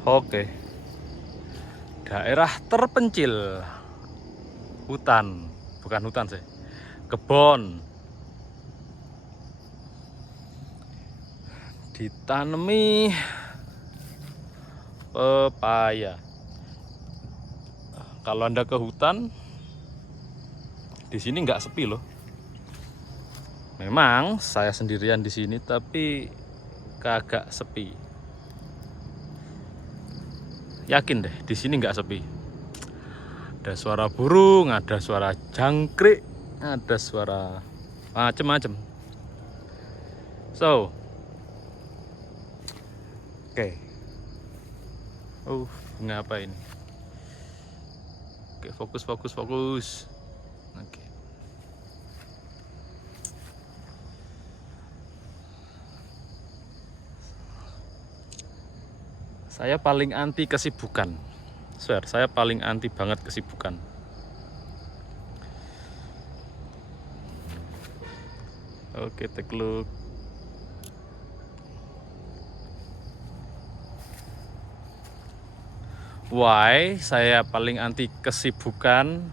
Oke, daerah terpencil, hutan, bukan hutan sih, kebon, ditanami pepaya. Kalau Anda ke hutan, di sini nggak sepi loh. Memang saya sendirian di sini, tapi kagak sepi. Yakin deh, di sini nggak sepi. Ada suara burung, ada suara jangkrik, ada suara macem-macem. So, oke. Bunga apa ini? Oke, fokus, fokus, fokus. Oke. Saya paling anti kesibukan. Swear, saya paling anti banget kesibukan. Oke, take a look. Why saya paling anti kesibukan?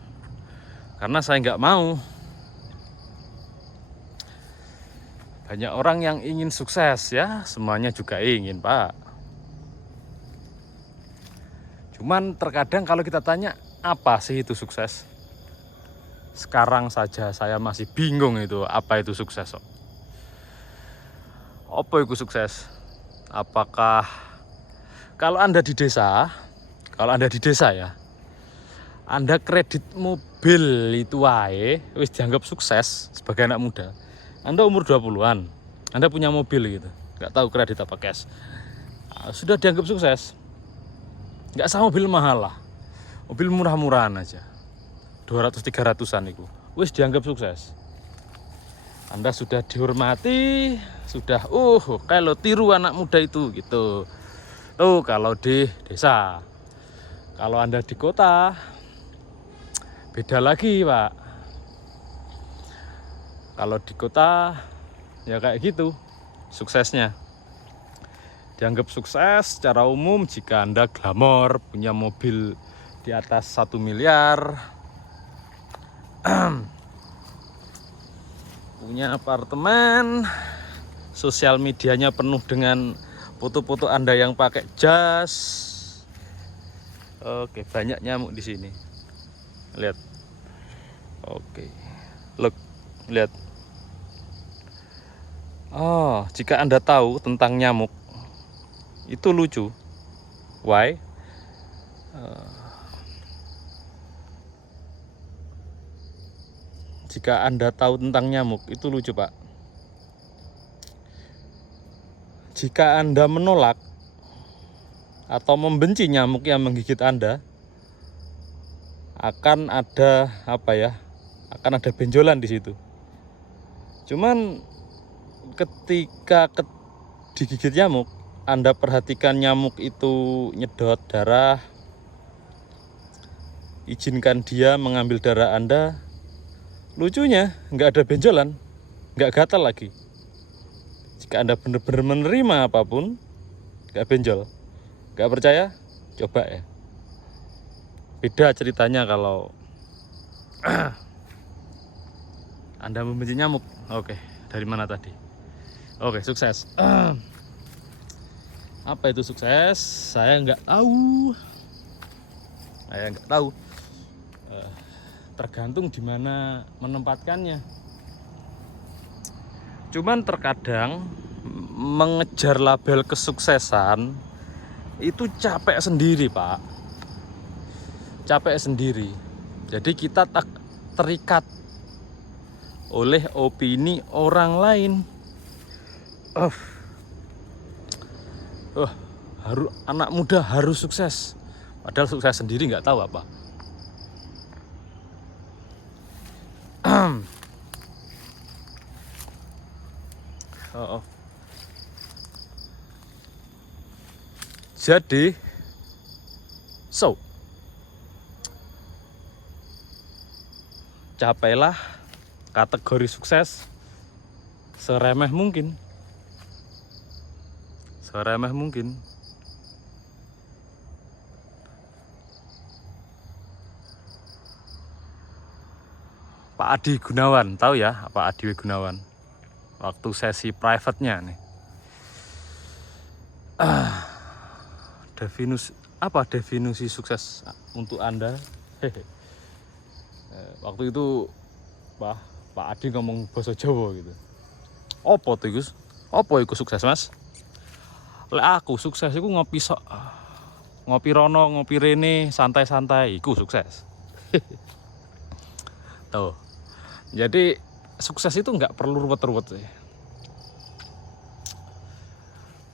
Karena saya nggak mau. Banyak orang yang ingin sukses ya, semuanya juga ingin, Pak. Cuman terkadang kalau kita tanya, apa sih itu sukses? Sekarang saja saya masih bingung itu, apa itu sukses. Apa itu sukses? Apakah kalau Anda di desa, ya, Anda kredit mobil itu wae wis dianggap sukses sebagai anak muda. Anda umur 20-an, Anda punya mobil gitu, nggak tahu kredit apa cash, sudah dianggap sukses. Nggak sama mobil mahal lah, mobil murah-murahan aja, 200-300an itu wis dianggap sukses. Anda sudah dihormati, sudah kalau tiru anak muda itu gitu. Tuh kalau di desa. Kalau Anda di kota beda lagi, Pak. Kalau di kota ya kayak gitu suksesnya. Dianggap sukses secara umum jika Anda glamor, punya mobil di atas 1 miliar, punya apartemen, sosial medianya penuh dengan foto-foto Anda yang pakai jas. Oke, banyak nyamuk di sini. Lihat. Oke. Look, lihat. Oh, jika Anda tahu tentang nyamuk, itu lucu. Why? Jika Anda tahu tentang nyamuk, itu lucu, Pak. Jika Anda menolak atau membenci nyamuk yang menggigit Anda, akan ada akan ada benjolan di situ. Cuman ketika digigit nyamuk, Anda perhatikan nyamuk itu nyedot darah, izinkan dia mengambil darah Anda. Lucunya nggak ada benjolan, nggak gatal lagi. Jika Anda benar-benar menerima apapun, nggak benjol. Nggak percaya? Coba ya. Beda ceritanya kalau Anda membenci nyamuk. Oke, dari mana tadi? Oke, sukses. Apa itu sukses? Saya nggak tahu. Tergantung di mana menempatkannya. Cuman terkadang mengejar label kesuksesan itu capek sendiri, Pak. Capek sendiri. Jadi kita tak terikat oleh opini orang lain. Anak muda harus sukses, padahal sukses sendiri nggak tahu apa. Jadi capailah kategori sukses seremeh mungkin. Pak Adi Gunawan, tahu ya Pak Adi Gunawan? Waktu sesi private-nya nih. Definisi sukses untuk Anda? Waktu itu Pak Adi ngomong bahasa Jawa gitu. Apa tuh Gus? Apa iku sukses, Mas? Lek aku sukses iku ngopi sok. Ngopi rono, ngopi rene, santai-santai iku sukses. Tuh. Jadi sukses itu nggak perlu ruwet-ruwet sih.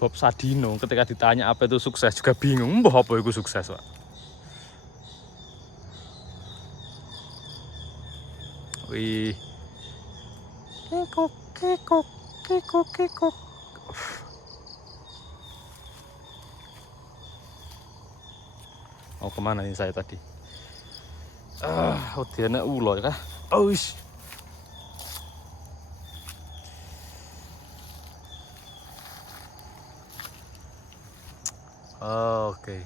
Bob Sadino ketika ditanya apa itu sukses juga bingung, mbah apa itu sukses, Pak. Wih. Kekok. Oh, kemana nih saya tadi? Udiane ulo ya kah? Oh, ish. Oke.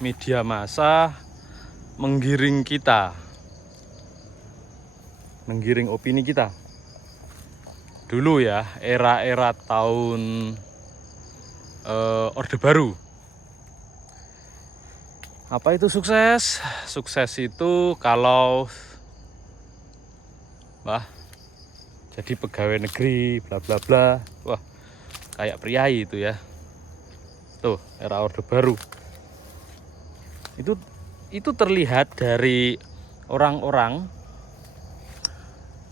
Media massa menggiring kita, menggiring opini kita. Dulu ya, era-era tahun Orde Baru. Apa itu sukses? Sukses itu kalau jadi pegawai negeri, bla bla bla. Wah, kayak priai itu ya. Tuh, era Orde Baru. Itu terlihat dari orang-orang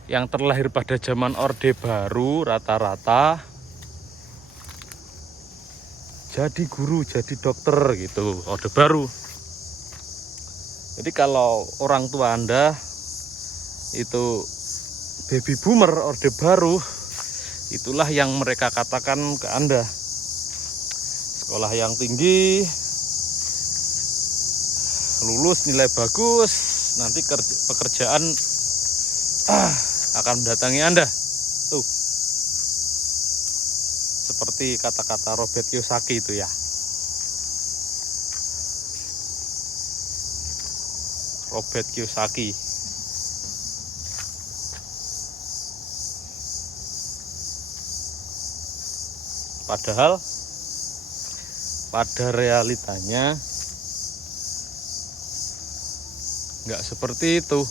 yang terlahir pada zaman Orde Baru rata-rata jadi guru, jadi dokter gitu, Orde Baru. Jadi kalau orang tua Anda itu baby boomer Orde Baru, itulah yang mereka katakan ke Anda. Sekolah yang tinggi, lulus nilai bagus, nanti pekerjaan akan mendatangi Anda. Tuh. Seperti kata-kata Robert Kiyosaki itu ya. Robert Kiyosaki. Padahal pada realitanya nggak seperti itu.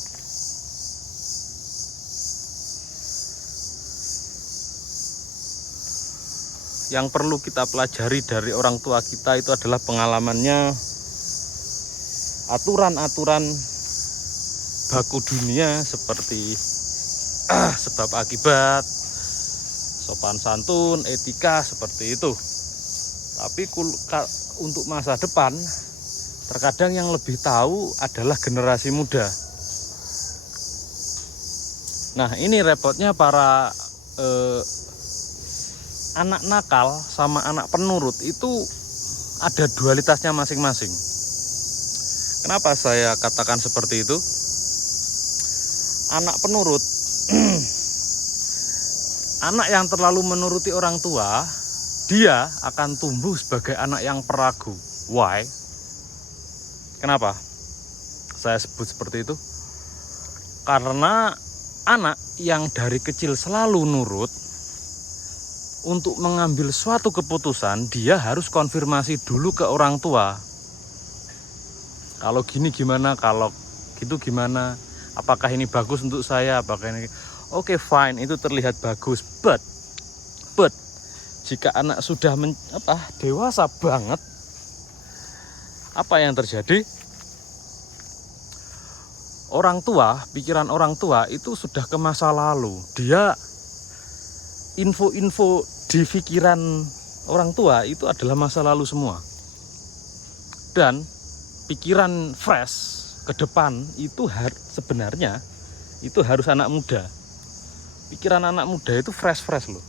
Yang perlu kita pelajari dari orang tua kita itu adalah pengalamannya, aturan-aturan baku dunia seperti sebab akibat, sopan santun, etika seperti itu. Tapi untuk masa depan, terkadang yang lebih tahu adalah generasi muda. Nah, ini repotnya para anak nakal sama anak penurut itu ada dualitasnya masing-masing. Kenapa saya katakan seperti itu? Anak penurut, anak yang terlalu menuruti orang tua, dia akan tumbuh sebagai anak yang peragu. Why? Kenapa saya sebut seperti itu? Karena anak yang dari kecil selalu nurut, untuk mengambil suatu keputusan dia harus konfirmasi dulu ke orang tua. Kalau gini gimana, kalau gitu gimana, apakah ini bagus untuk saya, apakah ini oke, fine, itu terlihat bagus, but jika anak sudah dewasa banget, apa yang terjadi? Orang tua, pikiran orang tua itu sudah ke masa lalu. Dia info-info di pikiran orang tua itu adalah masa lalu semua. Dan pikiran fresh ke depan itu sebenarnya itu harus anak muda. pikiran anak muda itu fresh loh.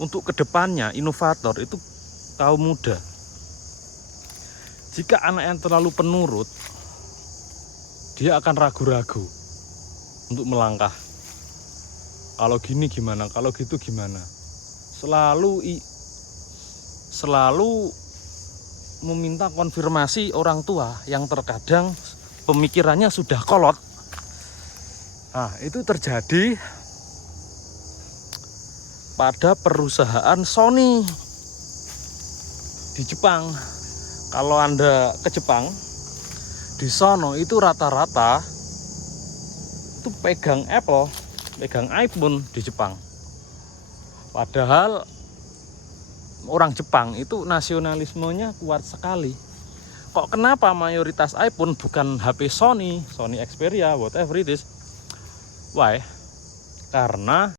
Untuk kedepannya inovator itu kaum muda. Jika anak yang terlalu penurut, dia akan ragu-ragu untuk melangkah. Kalau gini gimana, kalau gitu gimana. Selalu meminta konfirmasi orang tua yang terkadang pemikirannya sudah kolot. Nah, itu terjadi pada perusahaan Sony di Jepang. Kalau Anda ke Jepang, di sono itu rata-rata itu pegang Apple, pegang iPhone di Jepang. Padahal orang Jepang itu nasionalismenya kuat sekali. Kok kenapa mayoritas iPhone bukan HP Sony Xperia, whatever it is? Why? Karena